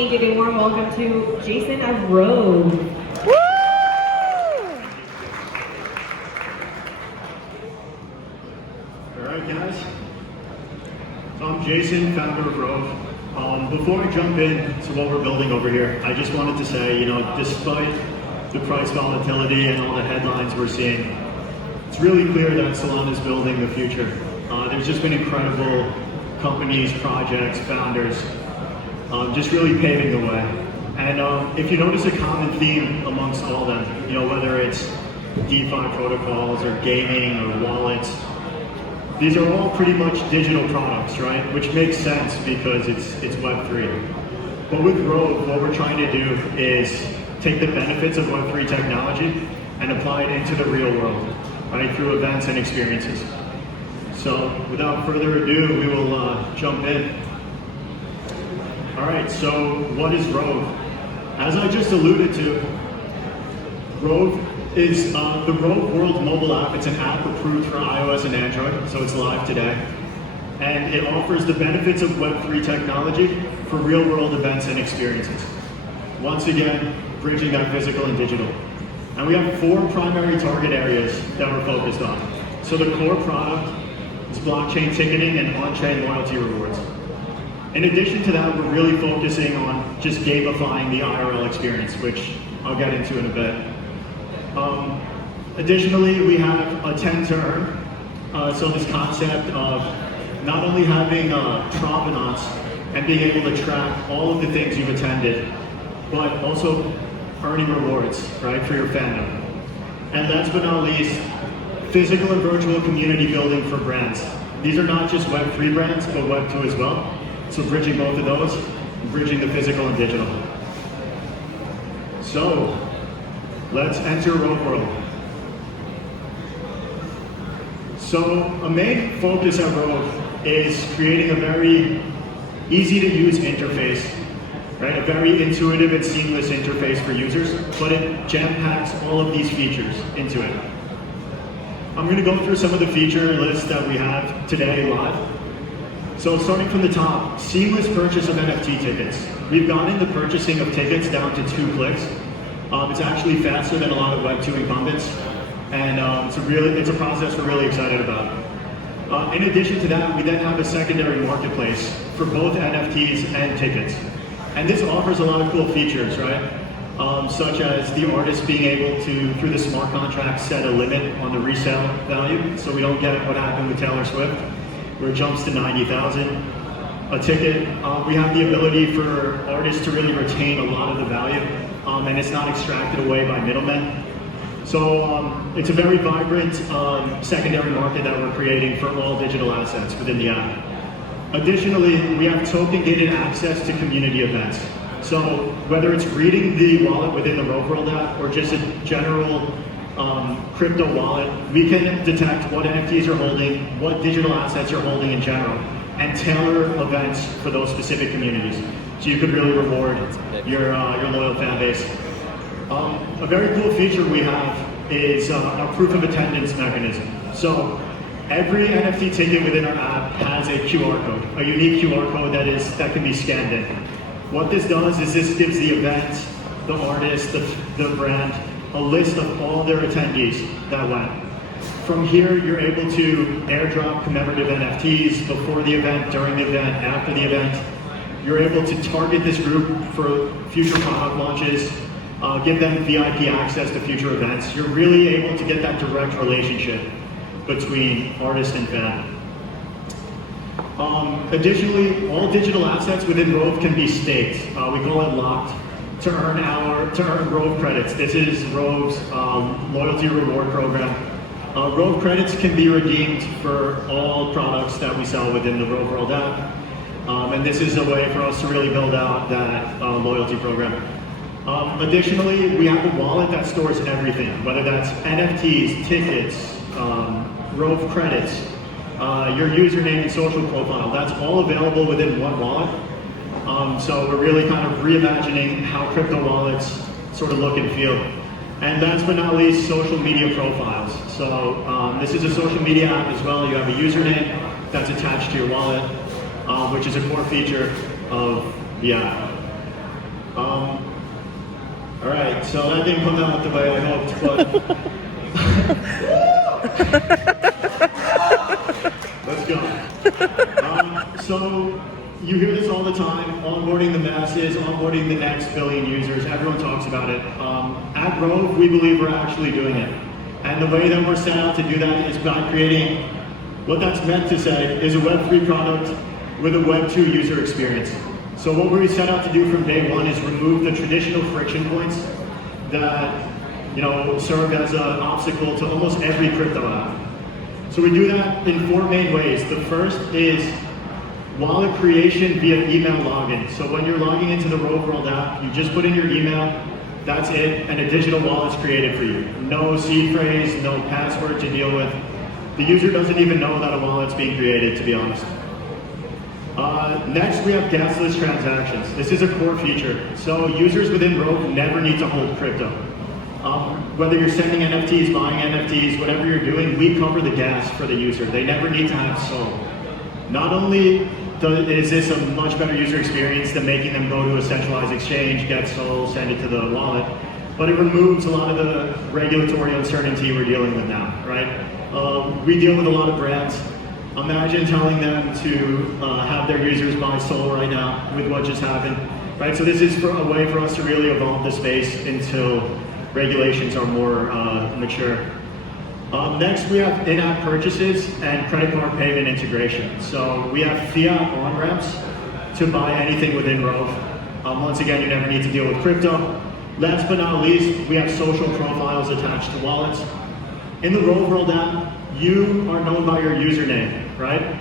me give a warm welcome to Jason of Rove. Woo! Alright guys, so I'm Jason, founder of Rove. Before I jump into what we're building over here, I just wanted to say, despite the price volatility and all the headlines we're seeing, it's really clear that Solana is building the future. There's just been incredible companies, projects, founders, just really paving the way. And if you notice a common theme amongst all of them, whether it's DeFi protocols or gaming or wallets, these are all pretty much digital products, right? Which makes sense because it's Web3. But with Rove, what we're trying to do is take the benefits of Web3 technology and apply it into the real world, right? Through events and experiences. So without further ado, we will jump in. All right, so what is Rove? As I just alluded to, Rove is the Rove World mobile app. It's an app approved for iOS and Android, so it's live today. And it offers the benefits of Web3 technology for real-world events and experiences. Once again, bridging that physical and digital. And we have 4 primary target areas that we're focused on. So the core product is blockchain ticketing and on-chain loyalty rewards. In addition to that, we're really focusing on just gamifying the IRL experience, which I'll get into in a bit. Additionally, we have a 10 to earn. So this concept of not only having provenance and being able to track all of the things you've attended, but also earning rewards, right, for your fandom. And last but not least, physical and virtual community building for brands. These are not just Web3 brands, but Web2 as well. So bridging both of those, bridging the physical and digital. So, let's enter Rove World. So a main focus at Rove is creating a very easy to use interface, right? A very intuitive and seamless interface for users, but it jam-packs all of these features into it. I'm gonna go through some of the feature lists that we have today live. So starting from the top, seamless purchase of NFT tickets. We've gotten the purchasing of tickets down to 2 clicks. It's actually faster than a lot of Web2 incumbents, and it's a process we're really excited about. In addition to that, we then have a secondary marketplace for both NFTs and tickets. And this offers a lot of cool features, right? Such as the artist being able to, through the smart contract, set a limit on the resale value, so we don't get what happened with Taylor Swift, where it jumps to 90,000. A ticket, we have the ability for artists to really retain a lot of the value, and it's not extracted away by middlemen. So it's a very vibrant secondary market that we're creating for all digital assets within the app. Additionally, we have token-gated access to community events. So whether it's reading the wallet within the Rove World app or just a general crypto wallet, we can detect what NFTs you're holding, what digital assets you're holding in general, and tailor events for those specific communities. So you could really reward your loyal fan base. A very cool feature we have is a proof of attendance mechanism. So every NFT ticket within our app has a QR code, a unique QR code that can be scanned in. What this does is this gives the event, the artist, the brand, a list of all their attendees that went. From here, you're able to airdrop commemorative NFTs before the event, during the event, after the event. You're able to target this group for future product launches, give them VIP access to future events. You're really able to get that direct relationship between artist and fan. Additionally, all digital assets within Rove can be staked. We call it locked to earn Rove credits. This is Rove's loyalty reward program. Rove credits can be redeemed for all products that we sell within the Rove World app. And this is a way for us to really build out that loyalty program. Additionally, we have a wallet that stores everything, whether that's NFTs, tickets, Rove credits, your username and social profile. That's all available within one wallet. So we're really kind of reimagining how crypto wallets sort of look and feel. And last but not least, social media profiles. So this is a social media app as well. You have a username that's attached to your wallet, which is a core feature of the app. All right, so that didn't come out the way I hoped, but let's go. So you hear this all the time, onboarding the masses, onboarding the next billion users, everyone talks about it. At Rove, we believe we're actually doing it. And the way that we're set out to do that is by creating what that's meant to say is a Web3 product with a Web2 user experience. So what we set out to do from day one is remove the traditional friction points that serve as an obstacle to almost every crypto app. So we do that in 4 main ways. The first is wallet creation via email login. So when you're logging into the Rove World app, you just put in your email, that's it, and a digital wallet's created for you. No seed phrase, no password to deal with. The user doesn't even know that a wallet's being created, to be honest. Next, we have gasless transactions. This is a core feature. So users within Rove never need to hold crypto. Whether you're sending NFTs, buying NFTs, whatever you're doing, we cover the gas for the user. They never need to have SOL. Not only is this a much better user experience than making them go to a centralized exchange, get SOL, send it to the wallet, but it removes a lot of the regulatory uncertainty we're dealing with now, right? We deal with a lot of brands. Imagine telling them to have their users buy SOL right now with what just happened, right? So this is a way for us to really evolve the space until regulations are more mature. Next, we have in-app purchases and credit card payment integration. So we have fiat on-ramps to buy anything within Rove. Once again, you never need to deal with crypto. Last but not least, we have social profiles attached to wallets. In the Rove World app, you are known by your username, right?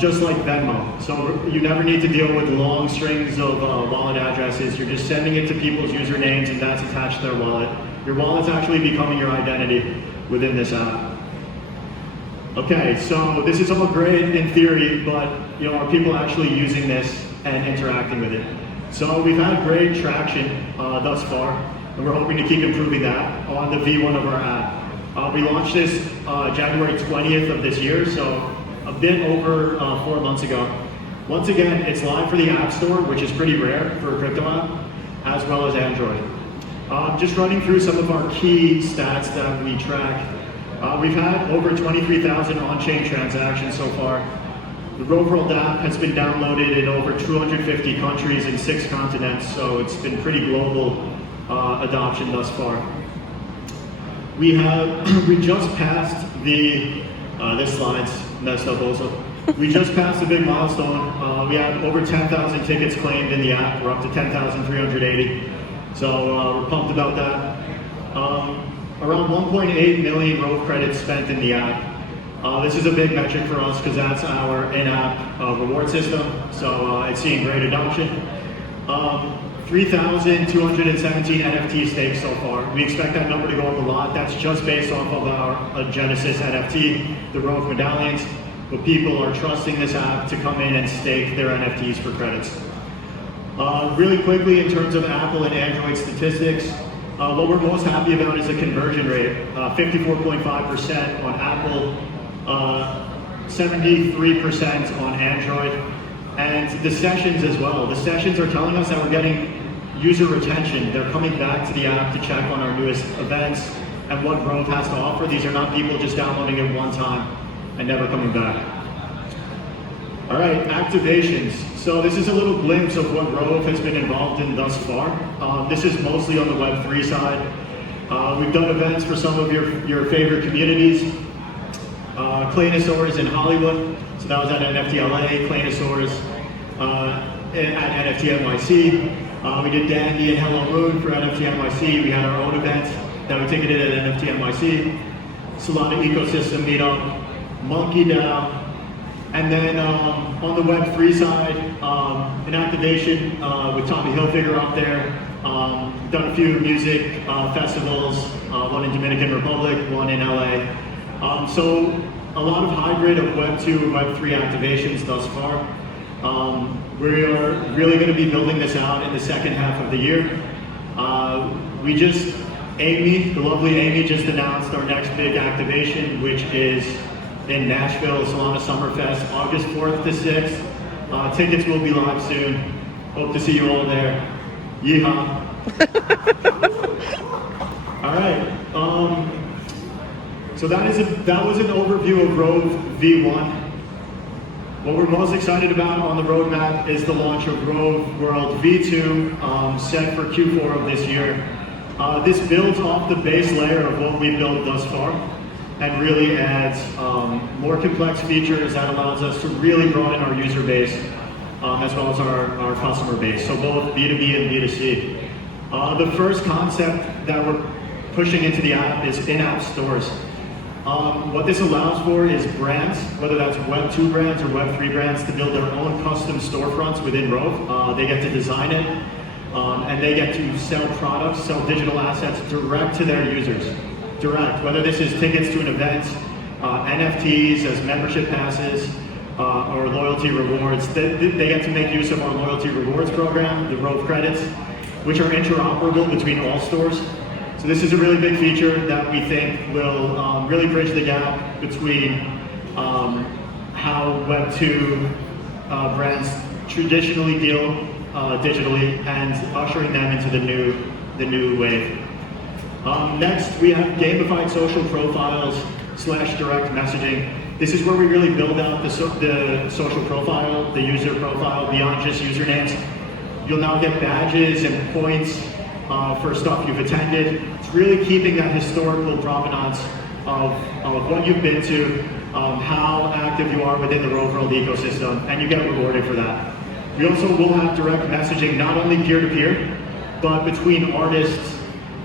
Just like Venmo. So you never need to deal with long strings of wallet addresses. You're just sending it to people's usernames and that's attached to their wallet. Your wallet's actually becoming your identity within this app. Okay, so this is all great in theory, but are people actually using this and interacting with it? So we've had great traction thus far, and we're hoping to keep improving that on the V1 of our app. We launched this January 20th of this year, so a bit over 4 months ago. Once again, it's live for the App Store, which is pretty rare for a crypto app, as well as Android. Just running through some of our key stats that we track. We've had over 23,000 on-chain transactions so far. The Rove World app has been downloaded in over 250 countries in 6 continents, so it's been pretty global adoption thus far. We just passed the, this slide's messed up also. We just passed a big milestone. We have over 10,000 tickets claimed in the app. We're up to 10,380. So we're pumped about that. Around 1.8 million Rove credits spent in the app. This is a big metric for us because that's our in-app reward system. So it's seeing great adoption. 3,217 NFT stakes so far. We expect that number to go up a lot. That's just based off of our Genesis NFT, the Rove medallions. But people are trusting this app to come in and stake their NFTs for credits. Really quickly, in terms of Apple and Android statistics, what we're most happy about is the conversion rate. 54.5% on Apple, 73% on Android, and the sessions as well. The sessions are telling us that we're getting user retention. They're coming back to the app to check on our newest events and what Rove has to offer. These are not people just downloading it one time and never coming back. All right, activations. So this is a little glimpse of what Rove has been involved in thus far. This is mostly on the Web3 side. We've done events for some of your favorite communities. Claynosaurs in Hollywood, so that was at NFT LA, Claynosaurs at NFT NYC. We did Dandy and Hello Moon for NFT NYC. We had our own event that we ticketed at NFT NYC. Solana Ecosystem Meetup, Monkey DAO, and then on the Web3 side, an activation with Tommy Hilfiger up there. Done a few music festivals, one in Dominican Republic, one in LA. So a lot of hybrid of Web2 and Web3 activations thus far. We are really going to be building this out in the second half of the year. Amy, the lovely Amy, just announced our next big activation, which is in Nashville, Solana Summerfest, August 4th to 6th. Tickets will be live soon. Hope to see you all there. Yeehaw. All right. So that was an overview of Rove V1. What we're most excited about on the roadmap is the launch of Rove World V2, set for Q4 of this year. This builds off the base layer of what we've built thus far and really adds more complex features that allows us to really broaden our user base as well as our customer base, so both B2B and B2C. The first concept that we're pushing into the app is in-app stores. What this allows for is brands, whether that's Web 2 brands or Web 3 brands, to build their own custom storefronts within Rove. They get to design it, and they get to sell products, sell digital assets direct to their users. Direct, whether this is tickets to an event, NFTs as membership passes, or loyalty rewards. They get to make use of our loyalty rewards program, the Rove credits, which are interoperable between all stores. So this is a really big feature that we think will really bridge the gap between how Web 2 brands traditionally deal digitally and ushering them into the new wave. Next, we have gamified social profiles / direct messaging. This is where we really build out the social profile, the user profile, beyond just usernames. You'll now get badges and points for stuff you've attended. It's really keeping that historical provenance of what you've been to, how active you are within the Rove World ecosystem, and you get rewarded for that. We also will have direct messaging, not only peer-to-peer, but between artists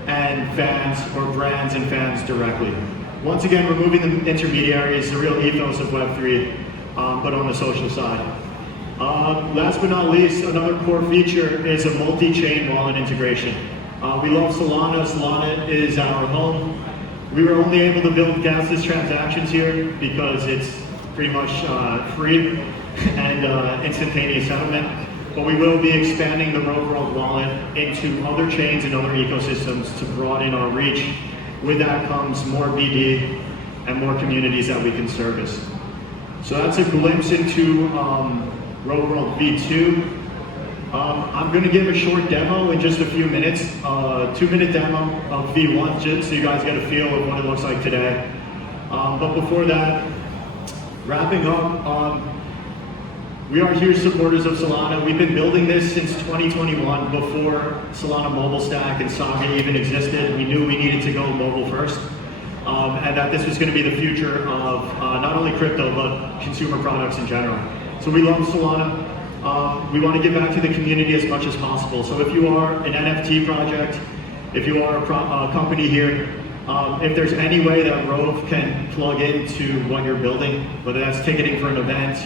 and fans, or brands and fans directly. Once again, removing the intermediaries, the real ethos of Web3, but on the social side. Last but not least, another core feature is a multi-chain wallet integration. We love Solana. Solana is our home. We were only able to build gasless transactions here because it's pretty much free and instantaneous settlement. But we will be expanding the Rove World wallet into other chains and other ecosystems to broaden our reach. With that comes more BD and more communities that we can service. So that's a glimpse into Rove World V2. I'm going to give a short demo in just a few minutes, 2-minute demo of V1, just so you guys get a feel of what it looks like today. But before that, wrapping up, we are huge supporters of Solana. We've been building this since 2021, before Solana Mobile Stack and Saga even existed. We knew we needed to go mobile first, and that this was going to be the future of not only crypto, but consumer products in general. So we love Solana. We want to give back to the community as much as possible. So if you are an NFT project, if you are a company here, if there's any way that Rove can plug into what you're building, whether that's ticketing for an event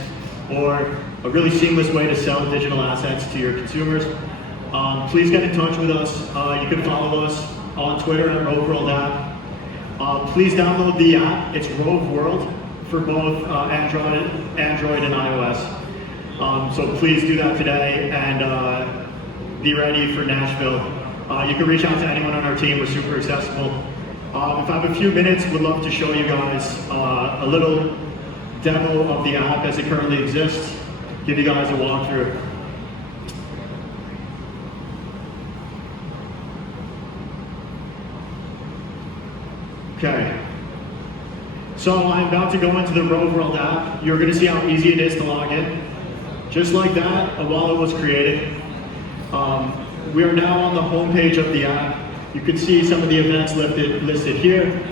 or a really seamless way to sell digital assets to your consumers, please get in touch with us. You can follow us on Twitter at Rove World app. Please download the app. It's Rove World for both Android and iOS. So please do that today and be ready for Nashville. You can reach out to anyone on our team. We're super accessible. If I have a few minutes, would love to show you guys a little demo of the app as it currently exists, give you guys a walkthrough. Okay. So I'm about to go into the Rove World app. You're going to see how easy it is to log in. Just like that, a wallet was created. We are now on the home page of the app. You can see some of the events listed here.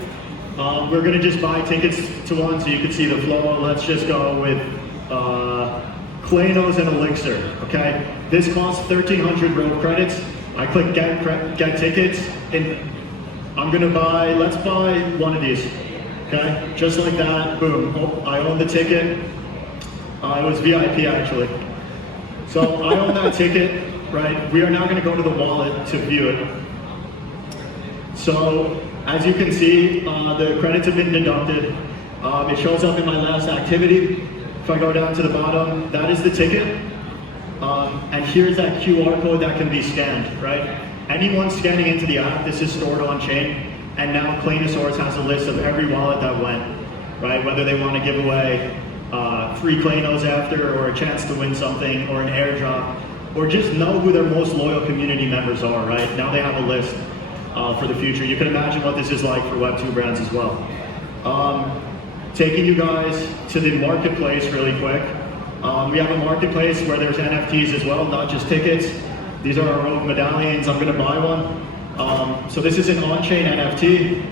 We're going to just buy tickets to one so you can see the flow. Let's just go with Klanos and Elixir, okay? This costs 1,300 Rove credits. I click get tickets, and I'm going to buy, let's buy one of these, okay? Just like that, boom, I own the ticket. It was VIP actually. So I own that ticket, right? We are now going to go to the wallet to view it. So as you can see, the credits have been deducted. It shows up in my last activity. If I go down to the bottom, that is the ticket. And here's that QR code that can be scanned, right? Anyone scanning into the app, this is stored on chain. And now Klanosaurus has a list of every wallet that went, right? Whether they want to give away free Klanos after, or a chance to win something, or an airdrop, or just know who their most loyal community members are, right? Now they have a list for the future. You can imagine what this is like for Web2 brands as well. Taking you guys to the marketplace really quick. We have a marketplace where there's NFTs as well, not just tickets. These are our Rove medallions. I'm gonna buy one. So this is an on-chain NFT.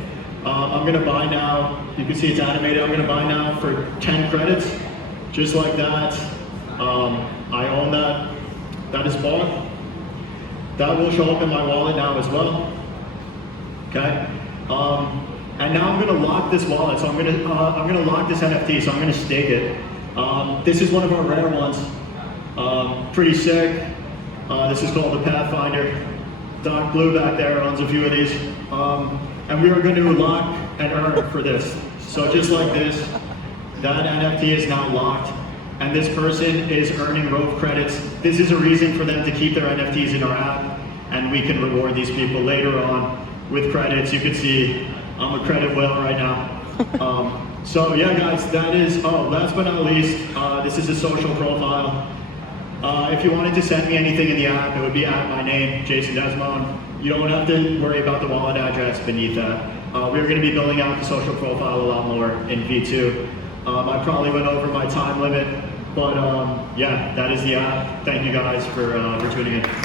I'm gonna buy now. You can see it's animated. I'm gonna buy now for 10 credits, just like that. I own that. That is bought. That will show up in my wallet now as well. Okay. And now I'm gonna lock this wallet. So I'm gonna lock this NFT. So I'm gonna stake it. This is one of our rare ones. Pretty sick. This is called the Pathfinder. Doc Blue back there owns a few of these. And we are going to lock and earn for this. So just like this, that NFT is now locked. And this person is earning Rove credits. This is a reason for them to keep their NFTs in our app. And we can reward these people later on with credits. You can see I'm a credit whale right now. So yeah, guys, that is, last but not least, this is a social profile. If you wanted to send me anything in the app, it would be at my name, Jason Desimone. You don't have to worry about the wallet address beneath that. We're going to be building out the social profile a lot more in V2. I probably went over my time limit, but yeah, that is the app. Thank you guys for tuning in.